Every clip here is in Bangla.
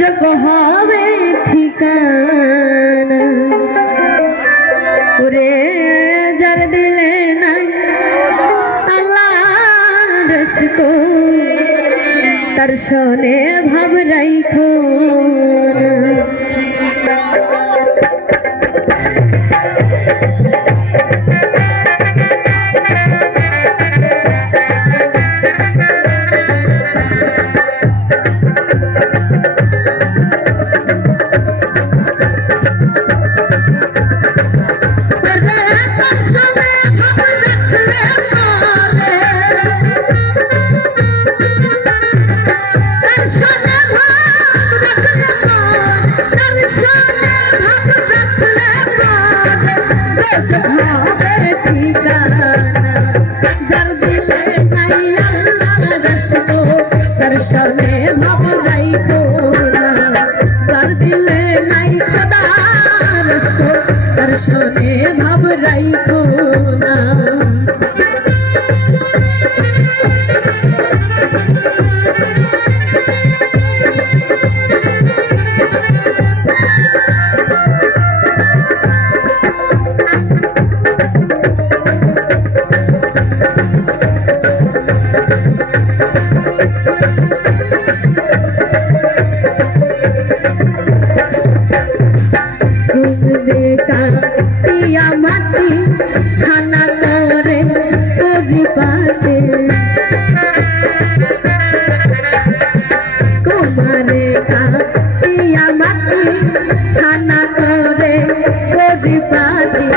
যোগ হবে ঠিকানা ওরে যার দিলে নাই আল্লাহ কো তার সনে ভাব রাইখো না দর্শনে ভাব রাইখো না। বেটা পিয়া মাটি ছানা করে কবি পাতে কুমারে পিয়া মাটি ছানা করে কবি পাতে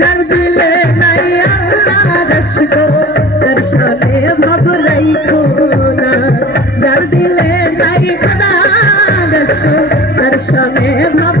যার দিলে নাই আল্লাহ রসগো দর্শনে ভাব রাইখো না যার দিলে নাই খোদা দর্শনে ভাব